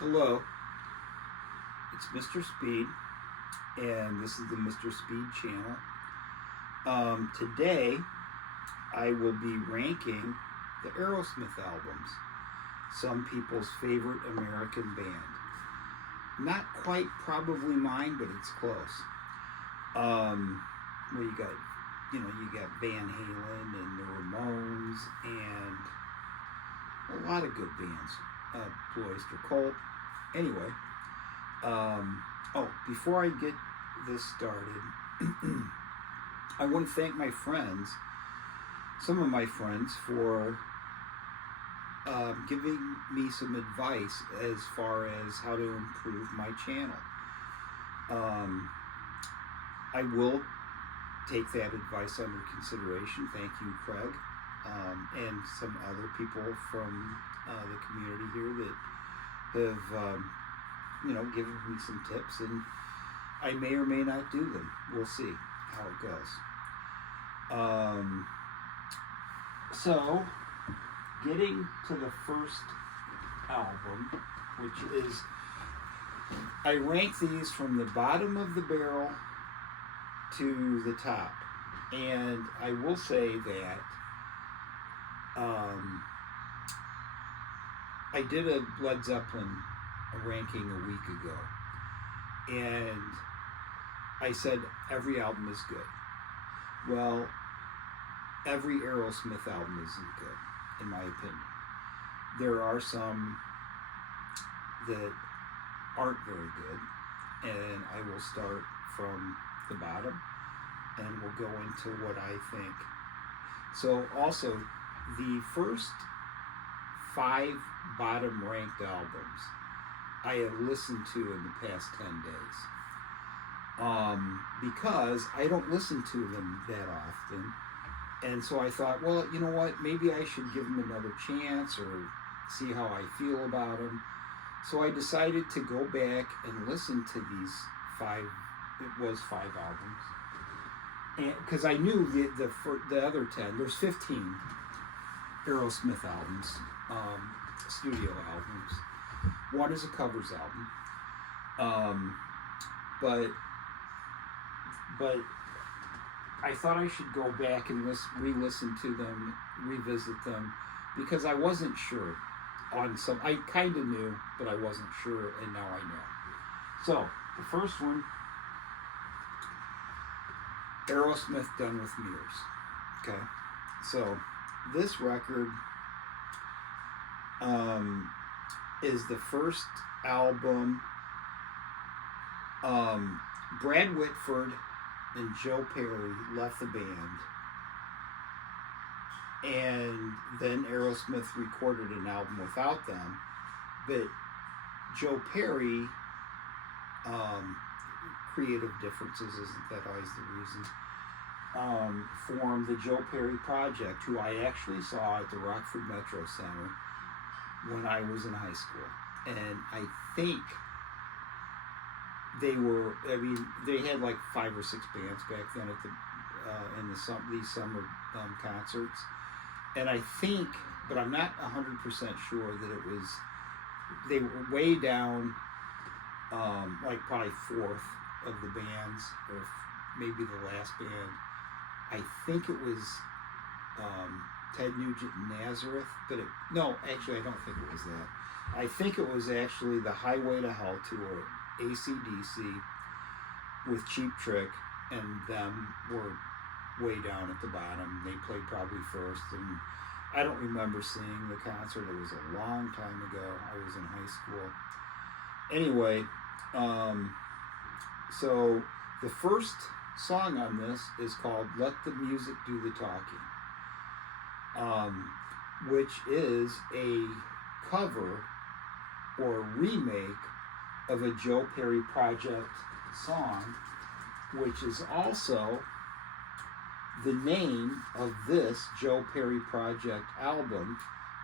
Hello, it's Mr. Speed, and this is the Mr. Speed channel. Today, I will be ranking the Aerosmith albums, some people's favorite American band. Not quite probably mine, but it's close. Well, you got Van Halen and the Ramones, and a lot of good bands. Blue Oyster Cult. Anyway, before I get this started, I want to thank my friends, some of my friends, for giving me some advice as far as how to improve my channel. I will take that advice under consideration. Thank you, Craig, and some other people from the community here that have, given me some tips, and I may or may not do them. We'll see how it goes. So, getting to the first album, which is, I rank these from the bottom of the barrel to the top, and I will say that I did a Led Zeppelin ranking a week ago, and I said every album is good. Well, every Aerosmith album isn't good, in my opinion. There are some that aren't very good, and I will start from the bottom, and we'll go into what I think. So also, the first 5 bottom ranked albums I have listened to in the past 10 days. Because I don't listen to them that often. And so I thought, well, you know what, maybe I should give them another chance or see how I feel about them. So I decided to go back and listen to these 5, it was 5 albums. And because I knew the other 10, there's 15 Aerosmith albums, studio albums. One is a covers album. But I thought I should go back and re-listen to them, revisit them, because I wasn't sure on some. I kind of knew, but I wasn't sure, and now I know. So, the first one, Aerosmith, Done with Mirrors. Okay, so this record is the first album. Brad Whitford and Joe Perry left the band, and then Aerosmith recorded an album without them. But Joe Perry, creative differences, isn't that always the reason, formed the Joe Perry Project, who I actually saw at the Rockford Metro Center when I was in high school. And I think they had like 5 or 6 bands back then at these summer concerts. And I think, but I'm not 100% sure that they were way down, like probably 4th of the bands, or maybe the last band. I think it was Ted Nugent and Nazareth, no, actually I don't think it was that. I think it was actually the Highway to Hell tour, AC/DC, with Cheap Trick, and them were way down at the bottom. They played probably first, and I don't remember seeing the concert. It was a long time ago. I was in high school. Anyway, so the first song on this is called Let the Music Do the Talking, which is a cover or remake of a Joe Perry Project song, which is also the name of this Joe Perry Project album,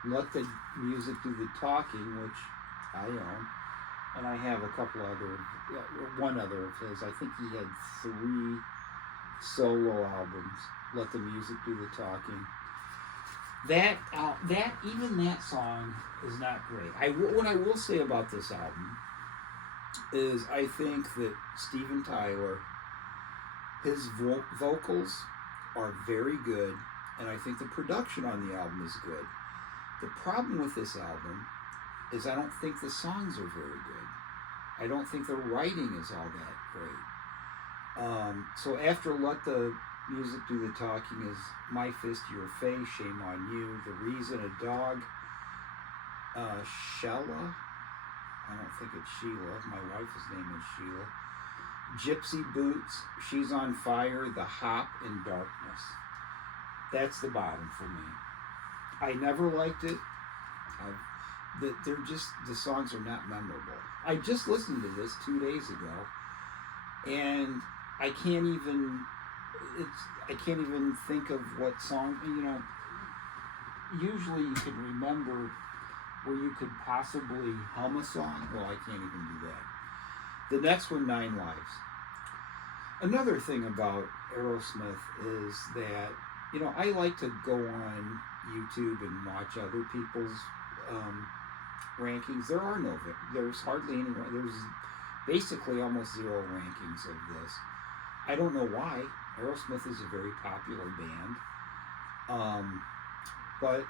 Let the Music Do the Talking, which I own, and I have one other of his. I think he had 3 solo albums, Let the Music Do the Talking. Even that song is not great. What I will say about this album is I think that Steven Tyler, his vocals are very good, and I think the production on the album is good. The problem with this album is I don't think the songs are very good. I don't think the writing is all that great. So after Let the Music Do the Talking is My Fist to Your Face, Shame on You, The Reason, A Dog, Shella, I don't think it's Sheila, my wife's name is Sheila, Gypsy Boots, She's on Fire, The Hop, and Darkness. That's the bottom for me. I never liked it. They're just, the songs are not memorable. I just listened to this 2 days ago, and I can't even think of what song, usually you can remember where you could possibly hum a song. Well, I can't even do that. The next one, 9 Lives. Another thing about Aerosmith is that, I like to go on YouTube and watch other people's rankings. There's hardly any, there's basically almost 0 rankings of this. I don't know why. Aerosmith is a very popular band. But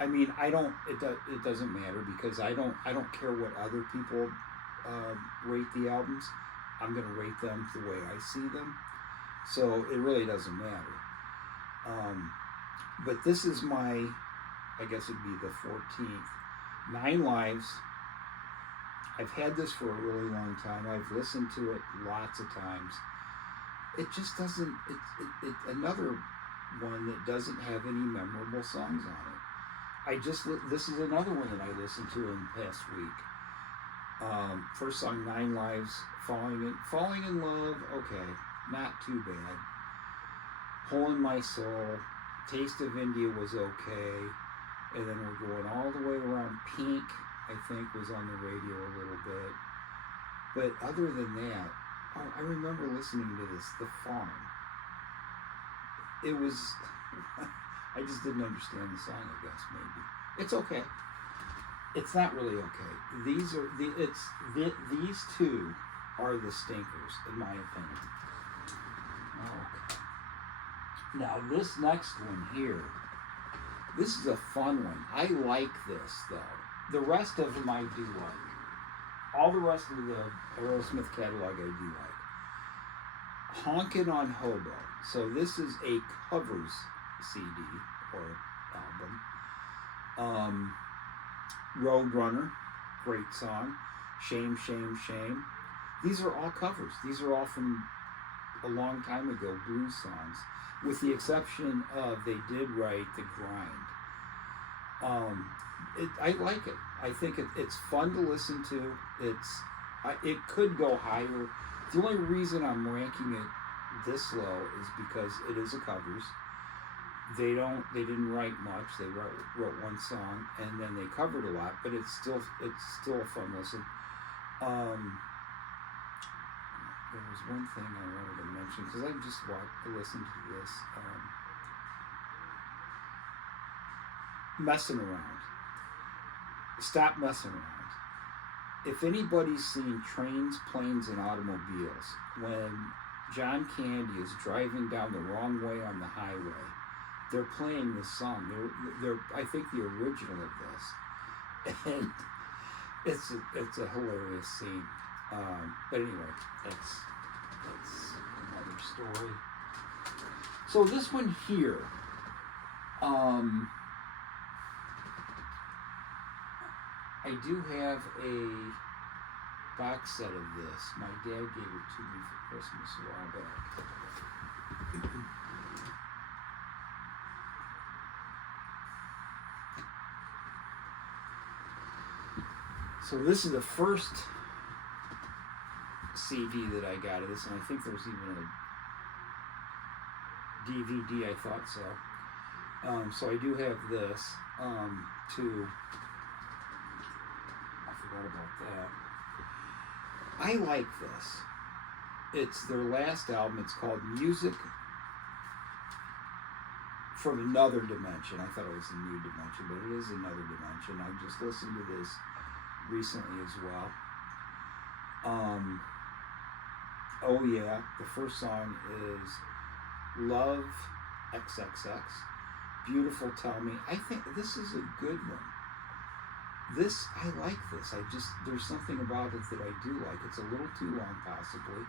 I mean, it doesn't matter because I don't care what other people rate the albums. I'm going to rate them the way I see them. So it really doesn't matter. But this is I guess it'd be the 14th. 9 Lives. I've had this for a really long time. I've listened to it lots of times. It just doesn't, it's another one that doesn't have any memorable songs on it. This is another one that I listened to in the past week. First song, 9 Lives, Falling in Love, okay, not too bad. Hole in My Soul, Taste of India was okay. And then we're going all the way around. Pink, I think, was on the radio a little bit. But other than that, I remember listening to this, The Farm. It was, I just didn't understand the song, I guess, maybe. It's okay. It's not really okay. These two are the stinkers, in my opinion. Okay. Now, this next one here, this is a fun one. I like this, though. The rest of them I do like. All the rest of the Aerosmith catalog I do like. Honkin' on Hobo. So this is a covers CD or album. Roadrunner, great song. Shame, Shame, Shame. These are all covers. These are all from a long time ago, blues songs, with the exception of they did write The Grind. I like it. I think it's fun to listen to. It could go higher. The only reason I'm ranking it this low is because it is a covers. They didn't write much. They wrote one song and then they covered a lot, but it's still a fun listen. There was one thing I wanted to mention because I just listened to this. Messing around. Stop messing around. If anybody's seen Trains, Planes, and Automobiles, when John Candy is driving down the wrong way on the highway, they're playing this song. They're I think the original of this, and it's a hilarious scene. But anyway, that's another story. So this one here, I do have a box set of this. My dad gave it to me for Christmas a while back. So this is the first CD that I got of this, and I think there's even a DVD, I thought so. So I do have this, too. I forgot about that. I like this. It's their last album. It's called Music from another dimension. I thought it was a new dimension, but it is another dimension. I just listened to this recently as well. Oh yeah, the first song is Love XXX. Beautiful Tell Me. I think this is a good one. I like this. There's something about it that I do like. It's a little too long possibly,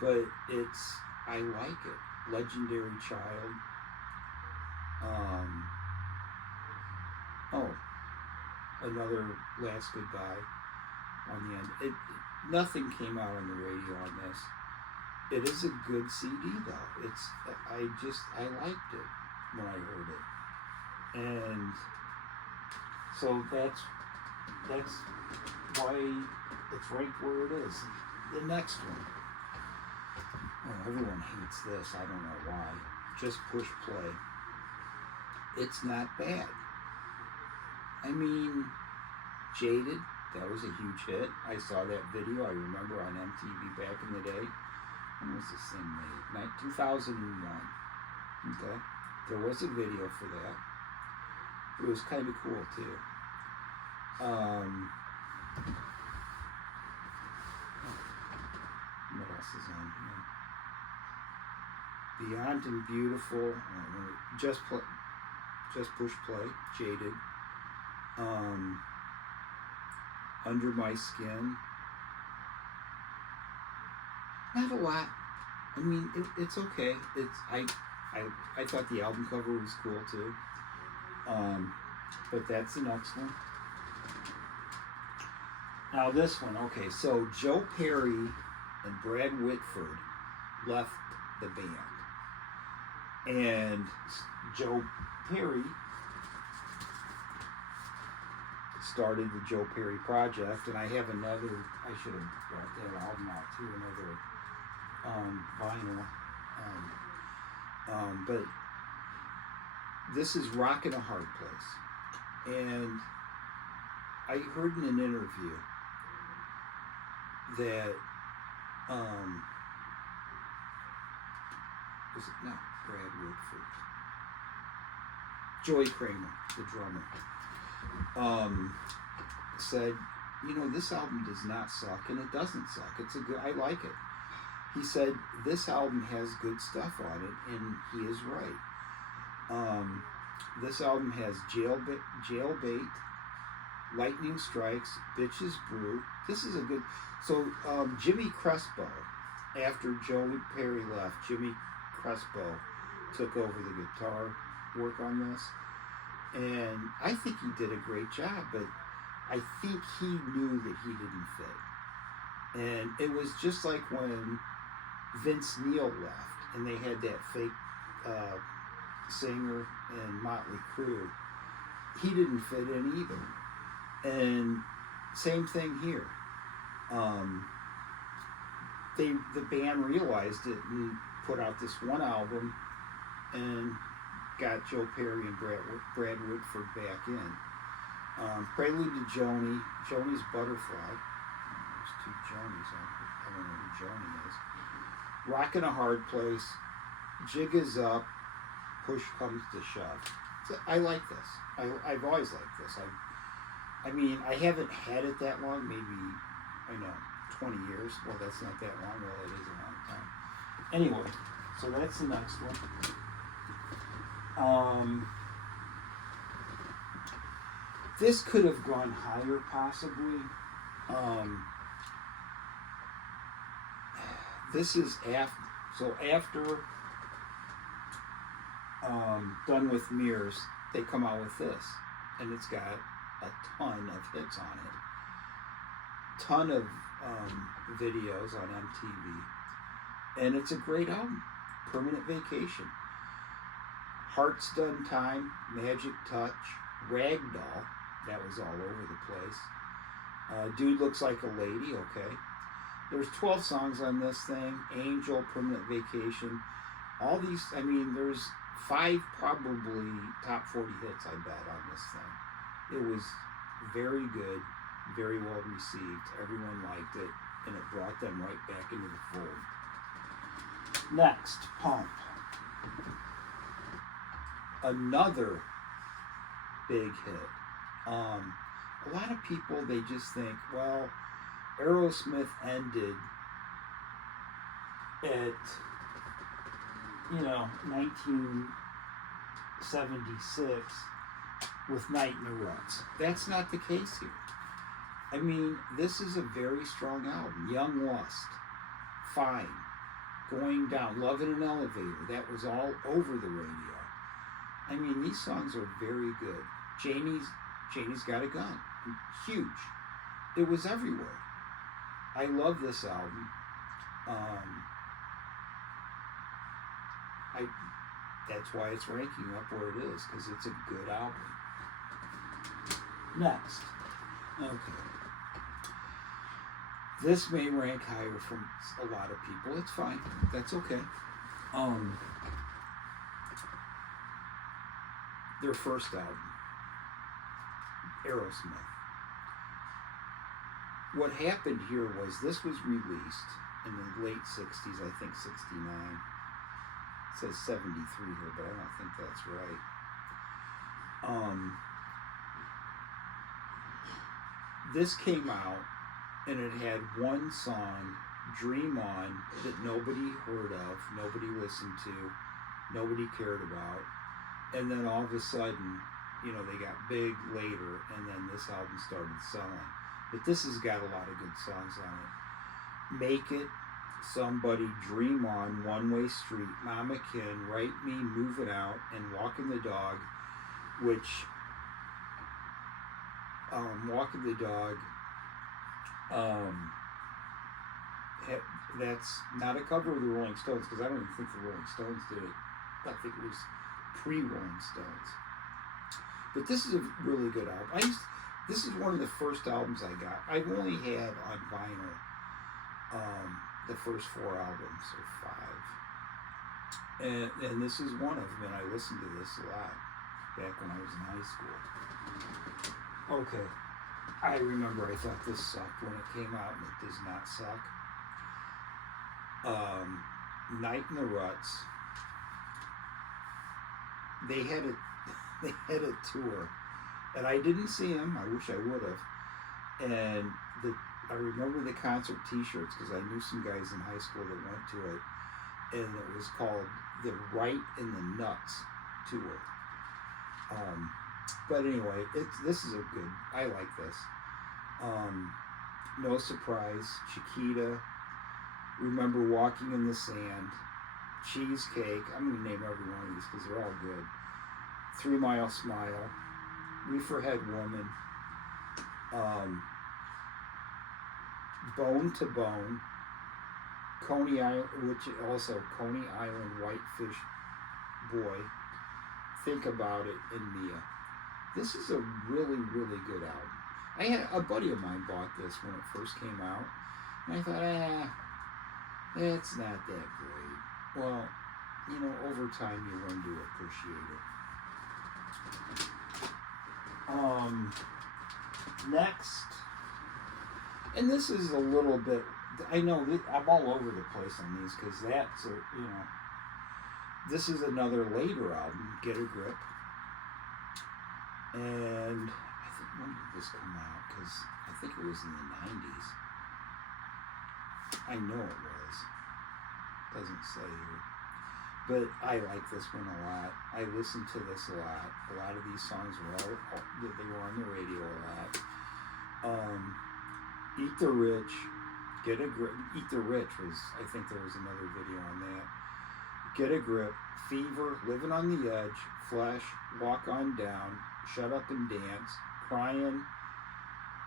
but I like it. Legendary Child. Another Last Goodbye on the end. Nothing came out on the radio on this. It is a good CD though. I liked it when I heard it. And so that's why it's ranked where it is. The next one. Oh, everyone hates this. I don't know why. Just Push Play. It's not bad. I mean, Jaded, that was a huge hit. I saw that video, I remember, on MTV back in the day. When was this thing made? 2001. Okay. There was a video for that. It was kind of cool, too. What else is on here? Beyond and Beautiful. Just Push Play. Jaded. Under My Skin. Not a lot. I mean, it's okay. I thought the album cover was cool too. But that's the next one. Now this one, okay. So Joe Perry and Brad Whitford left the band, and Joe Perry started the Joe Perry Project, and I have another. I should have brought that album out too. Another vinyl. But this is Rockin' a Hard Place, and I heard in an interview that was it not Brad Woodford, Joey Kramer, the drummer, said, this album does not suck, and it doesn't suck. I like it. He said this album has good stuff on it, and he is right. This album has Jailbait, Lightning Strikes, Bitches Brew. This is a good. So Jimmy Crespo, after Joe Perry left, Jimmy Crespo took over the guitar work on this, and I think he did a great job. But I think he knew that he didn't fit, and it was just like when Vince Neil left, and they had that fake singer in Motley Crue. He didn't fit in either. And same thing here. The band realized it and put out this one album and got Joe Perry and Brad Woodford back in. Prelude to Joni's Butterfly. There's two Jonis. I don't know who Joni is. Rockin' a Hard Place. Jig is Up. Push Comes to Shove. So I like this. I've always liked this. I mean, I haven't had it that long. Maybe, 20 years. Well, that's not that long. Well, it is a long time. Anyway, so that's the next one. This could have gone higher, possibly. This is after Done with Mirrors, they come out with this, and it's got a ton of hits on it, ton of videos on MTV, and it's a great album. Permanent Vacation, Heart's Done Time, Magic Touch, Ragdoll, that was all over the place. Dude Looks Like a Lady, okay. There's 12 songs on this thing. Angel, Permanent Vacation, all these, there's 5 probably top 40 hits, I bet, on this thing. It was very good, very well received. Everyone liked it, and it brought them right back into the fold. Next, Pump. another big hit. A lot of people, they just think, well, Aerosmith ended at, 1976 with Night in the Ruts. That's not the case here. I mean, this is a very strong album. Young Lust, Fine, Going Down, Love in an Elevator. That was all over the radio. I mean, these songs are very good. Janie's Got a Gun. Huge. It was everywhere. I love this album. That's why it's ranking up where it is, because it's a good album. Next. Okay. This may rank higher from a lot of people. It's fine. That's okay. Their first album, Aerosmith. What happened here was this was released in the late 60s, I think 69. It says 73 here, but I don't think that's right. This came out, and it had one song, Dream On, that nobody heard of, nobody listened to, nobody cared about. And then all of a sudden, they got big later, and then this album started selling. But this has got a lot of good songs on it. Make It, Somebody, Dream On, One Way Street, Mama Kin, Write Me, Move It Out, and Walking the Dog, which, Walking the Dog, that's not a cover of the Rolling Stones, because I don't even think the Rolling Stones did it. I think it was pre-Rolling Stones. But this is a really good album. This is one of the first albums I got. I've only had on vinyl the first 4 albums, or 5. And this is one of them, and I listened to this a lot back when I was in high school. Okay. I remember I thought this sucked when it came out, and it does not suck. Night in the Ruts. They had a tour, and I didn't see them. I wish I would have. And I remember the concert T-shirts, because I knew some guys in high school that went to it, and it was called the Right in the Nuts Tour. But anyway, this is a good. I like this. No Surprise, Chiquita, Remember Walking in the Sand, Cheesecake. I'm going to name every one of these because they're all good. 3 Mile Smile, Reefer Head Woman, Bone to Bone, Coney Island, Coney Island Whitefish Boy, Think About It, and Mia. This is a really, really good album. I had a buddy of mine bought this when it first came out, and I thought, it's not that great. Well, over time you learn to appreciate it. Next, and this is a little bit, I know I'm all over the place on these, because this is another later album, Get a Grip. And I think, when did this come out? Because I think it was in the 90s. I know it was. Doesn't say here. But I like this one a lot. I listened to this a lot. A lot of these songs they were on the radio a lot. Eat the Rich, Get a Grip. Eat the Rich I think there was another video on that. Get a Grip, Fever, Living on the Edge, Flesh, Walk On Down, Shut Up and Dance, Crying,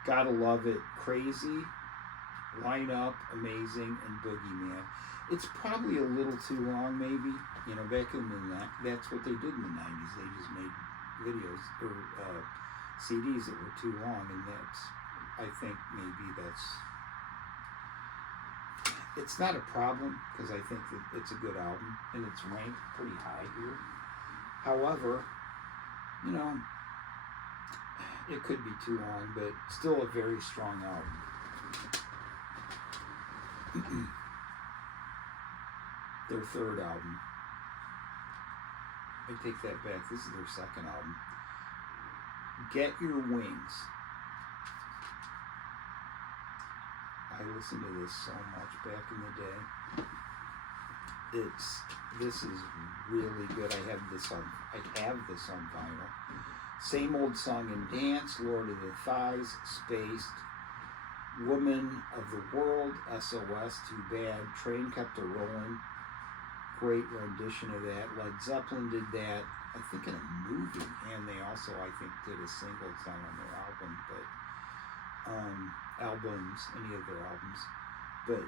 Gotta Love It, Crazy, Line Up, Amazing, and Boogeyman. It's probably a little too long, maybe. Back in that's what they did in the 90s. They just made videos or CDs that were too long, and I think maybe it's not a problem, because I think that it's a good album, and it's ranked pretty high here. However, it could be too long, but still a very strong album. Their third album, I take that back. This is their second album. Get Your Wings. I listened to this so much back in the day. This is really good. I have this on vinyl. Same Old Song and Dance, Lord of the Thighs, Spaced, Woman of the World, SOS, Too Bad, Train Kept a Rolling. Great rendition of that. Led Zeppelin did that, I think, in a movie, and they also, I think, did a single. It's not on their album, but any of their albums. But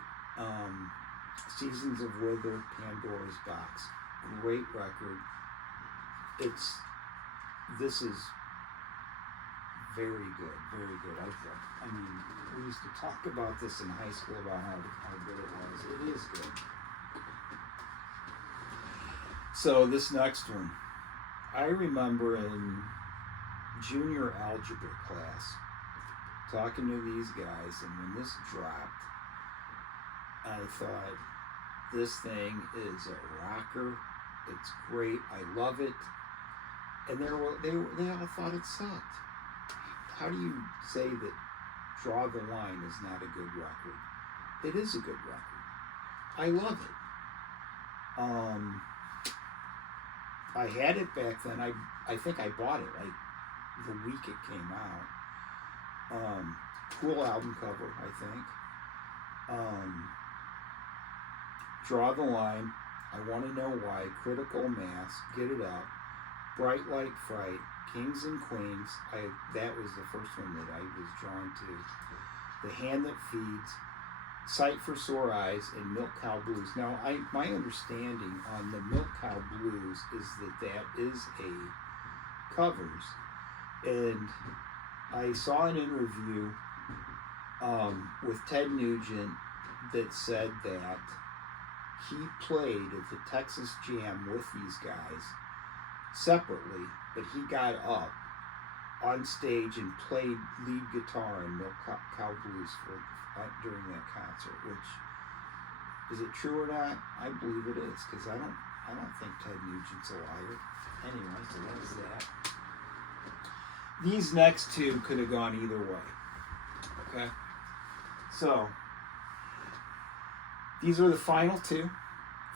Seasons of Wither, Pandora's Box, great record. This is very good, very good. I mean, we used to talk about this in high school about how good it was. It is good. So this next one, I remember in junior algebra class talking to these guys, and when this dropped, I thought, this thing is a rocker. It's great. I love it. And they all thought it sucked. How do you say that Draw the Line is not a good record? It is a good record. I love it. I had it back then. I think I bought it like the week it came out. Cool album cover, I think. Draw the Line, I Want to Know Why, Critical Mass, Get It Up, Bright Like Fright, Kings and Queens. That was the first one that I was drawn to. The Hand That Feeds, Sight for Sore Eyes, and Milk Cow Blues. Now, my understanding on the Milk Cow Blues is that is a covers. And I saw an interview with Ted Nugent that said that he played at the Texas Jam with these guys separately, but he got up on stage and played lead guitar in Milk Cow Blues during that concert. Which, is it true or not? I believe it is, because I don't think Ted Nugent's a liar. Anyway, so that was that. These next two could have gone either way. Okay, so these are the final two,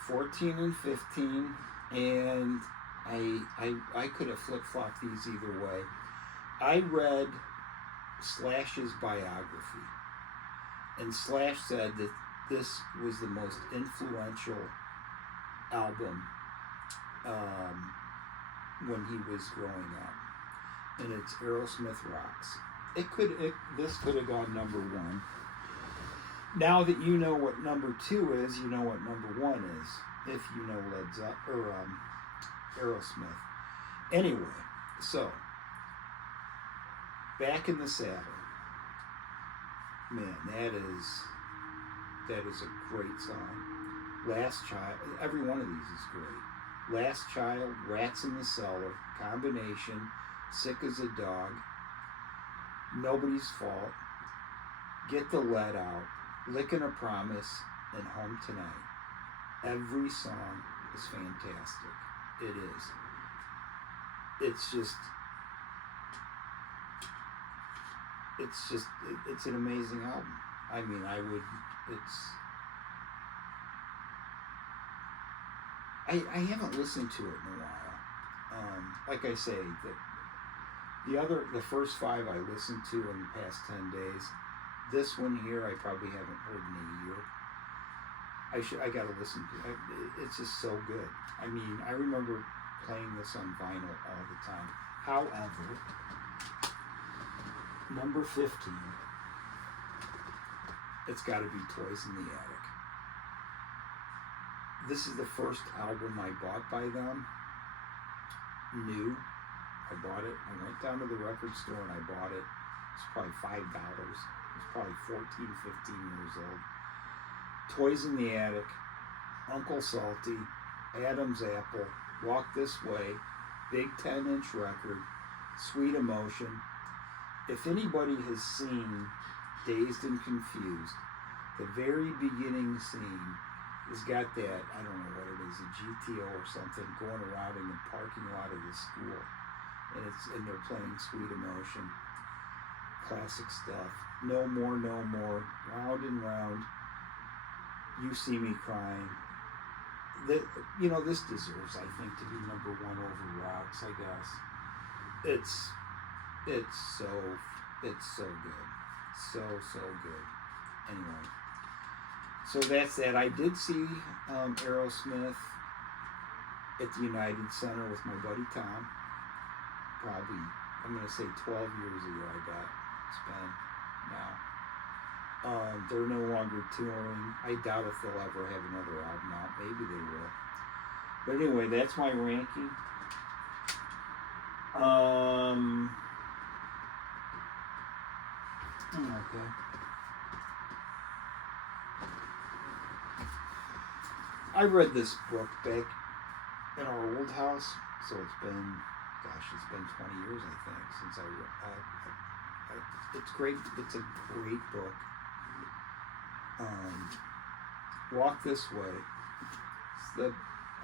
14 and 15, and I could have flip-flopped these either way. I read Slash's biography, and Slash said that this was the most influential album when he was growing up, and it's Aerosmith Rocks. This could have gone number one. Now that you know what number two is, you know what number one is. If you know Led Zeppelin or Aerosmith. Anyway, so Back in the Saddle. Man, that is a great song. Last Child. Every one of these is great. Last Child, Rats in the Cellar, Combination, Sick as a Dog, Nobody's Fault, Get the Lead Out, Lickin' a Promise, and Home Tonight. Every song is fantastic. It is. It's an amazing album. I mean, I haven't listened to it in a while. Like I say, the first five I listened to in the past 10 days. This one here I probably haven't heard in a year. I gotta listen to it. It's just so good. I mean, I remember playing this on vinyl all the time. However, number 15, it's got to be Toys in the Attic. This is the first album I bought by them. New. I bought it. I went down to the record store and I bought it. It's probably $5. I was probably 14, 15 years old. Toys in the Attic, Uncle Salty, Adam's Apple, Walk This Way, big 10-inch record, Sweet Emotion. If anybody has seen Dazed and Confused, the very beginning scene has got that, I don't know what it is, a GTO or something, going around in the parking lot of the school. And they're playing Sweet Emotion. Classic stuff. No more, no more. Round and round. You see me crying. This deserves, I think, to be number one over Rocks, I guess. It's so good. So good. Anyway. So that's that. I did see Aerosmith at the United Center with my buddy Tom. Probably, I'm going to say 12 years ago, I bet. It's been now. They're no longer touring. I doubt if they'll ever have another album out. Maybe they will. But anyway, that's my ranking. Okay. I read this book back in our old house, so it's been 20 years, I think, since I it's great. It's a great book. Walk This Way. It's the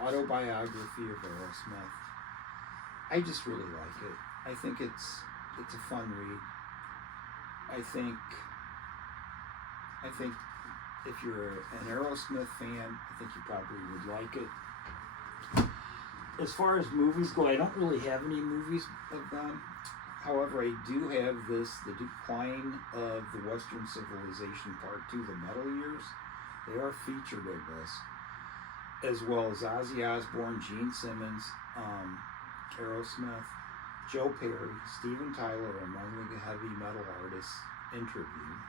autobiography of Aerosmith. I just really like it. I think it's a fun read. I think if you're an Aerosmith fan, I think you probably would like it. As far as movies go, I don't really have any movies of them. However, I do have The Decline of the Western Civilization Part 2, The Metal Years. They are featured in this, as well as Ozzy Osbourne, Gene Simmons, Aerosmith, Joe Perry, Steven Tyler, among the heavy metal artists interviewed.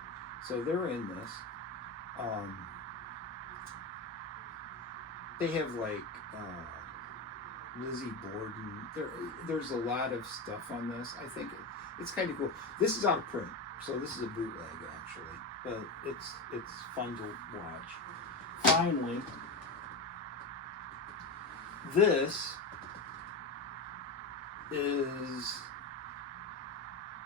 So they're in this. They have Lizzie Borden. There's a lot of stuff on this. I think it's kind of cool. This is out of print, so this is a bootleg actually, but it's fun to watch. Finally, this is.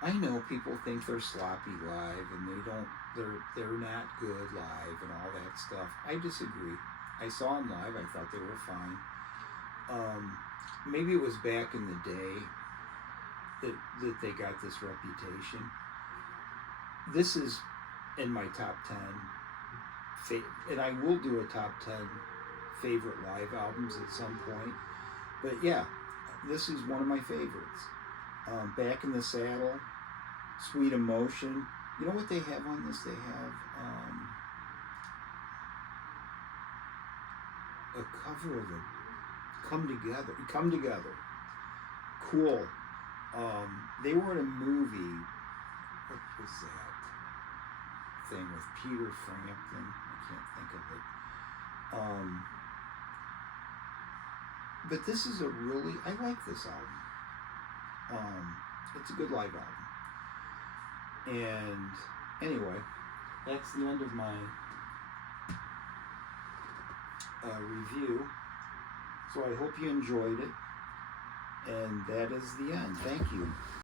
I know people think they're sloppy live and they're not good live and all that stuff. I disagree. I saw them live. I thought they were fine. Maybe it was back in the day that they got this reputation. This is in my top 10, and I will do a top 10 favorite live albums at some point. But yeah, this is one of my favorites. Back in the Saddle, Sweet Emotion. You know what they have on this? They have a cover of the Come Together. Cool. They were in a movie. What was that thing with Peter Frampton? I can't think of it. But this is I like this album. It's a good live album. And anyway, that's the end of my review. So I hope you enjoyed it. And that is the end. Thank you.